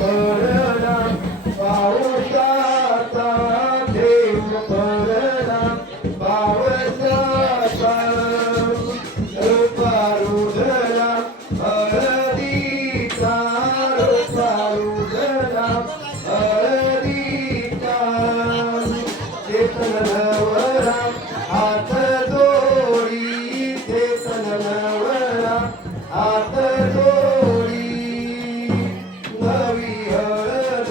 पडला पावसाचा थेंब पडला पावसाचा रुपा रुजला हळदीचा रुपा रुजला हळदीचा चेतन नवरा हात जोडी चेतन नवरा हात जोडी नवी हळद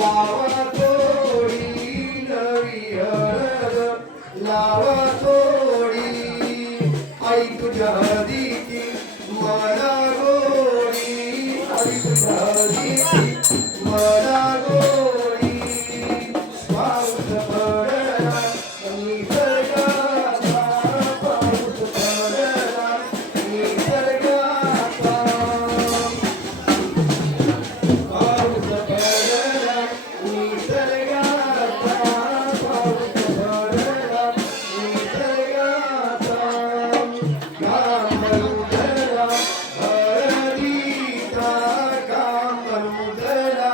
लावा तोडी नवी हळद लावा तोडी आई तुझ्या हळदीची मला गोडी आई तुझ्या हळदीची मला गोडी पाऊस पडला निसर्गाचा पाऊस पडला निसर्गाचा पाऊस पडला निसर्गाचा पाऊस पडला निसर्गाचा कांबरुजला हळदीचा कांबरुजला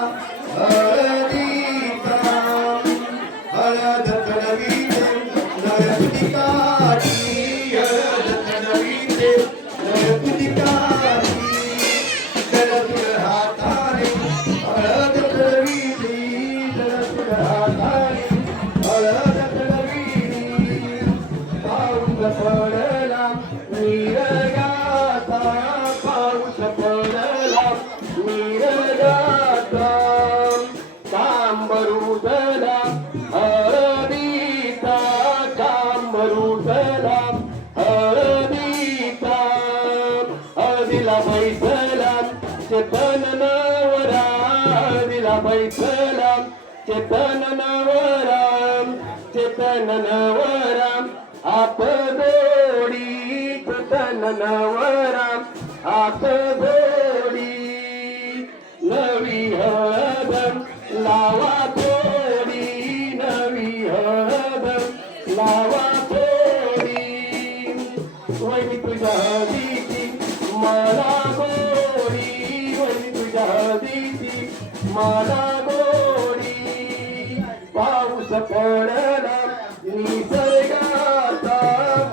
हळदीचा हळद चढवीते नरकुती काठी हळद चढवीते नरकुती काठी जलतुल हाताने हळद चढविली जलतुल हाताने हळद चढविली पाऊस पडला निरगाचा पाऊस पडला निरगाचा कांबरुजला हळदीचा कांबरुजला हळदीचा हळदीला बैसला चेतन नवरा हळदीला बैसला चेतन नवरा चेतन नवरा हात जोडी चेतन नवरा हात जोडी नवी हळद लावा तोडी नवी हळद लावा तोडी वैनी तुझ्या हळदीची मला गोडी वैनी तुझ्या हळदीची मला गोडी पाऊस पडला निसर्गाचा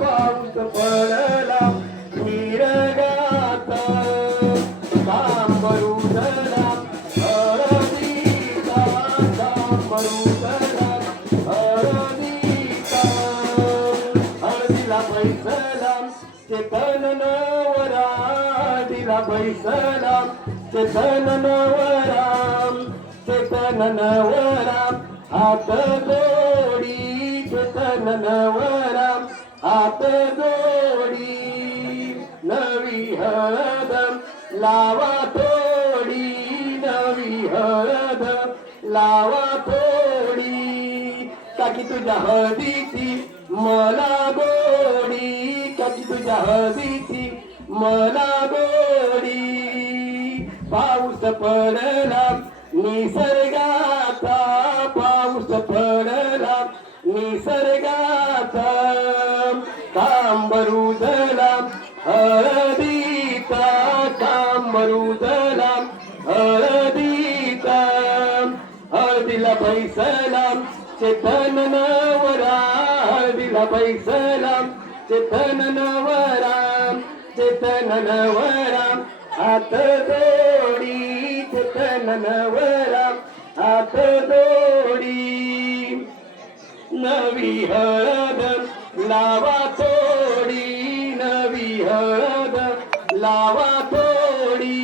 पाऊस पडला निसर्गाचा कांबरुजला हळदीचा कांबरुजला हळदीचा हळदीला बैसला चेतन नवरा हळदीला बैसला चेतन नवरा चेतन नवरा हात जोडी चेतन नवरा हात जोडी नवी हळद लावा तोडी नवी हळद लावा तोडी काकी तुझ्या हळदीची मला गोडी काकी तुझ्या हळदीची मला गोडी पाऊस पडला निसर्गाचा पाऊस पडला निसर्गाचा कांबरुजला हळदीचा कांबरुजला हळदीचा हळदीला बैसला चेतन नवरा हळदीला बैसला चेतन नवरा चेतन नवरा हात जोडी चेतन नवरा हात जोडी नवी हळद लावा तोडी नवी हळद लावा तोडी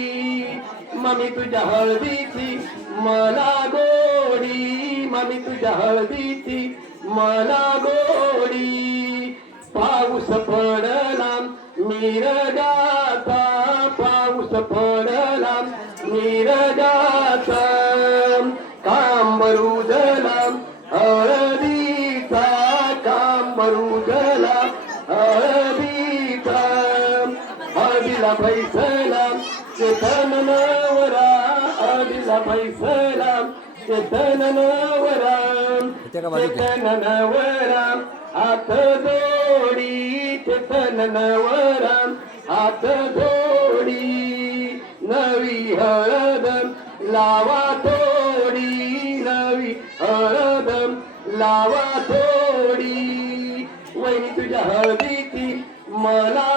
ममी तुझ्या हळदीची मला गोडी ममी तुझ्या हळदीची मला गोडी पाऊस पडला निरगाचा पाऊस पडला निरगाचा कांबरुजला हळदीचा कांबरुजला हळदीचा हळदीला बैसला चेतन नवरा हळदीला बैसला चेतन नवरा चेतन नवरा हात जोडी चेतन नवरा हात जोडी नवी हळद लावा थोडी नवी हळद लावा थोडी वहिनी तुझ्या हळदीची मला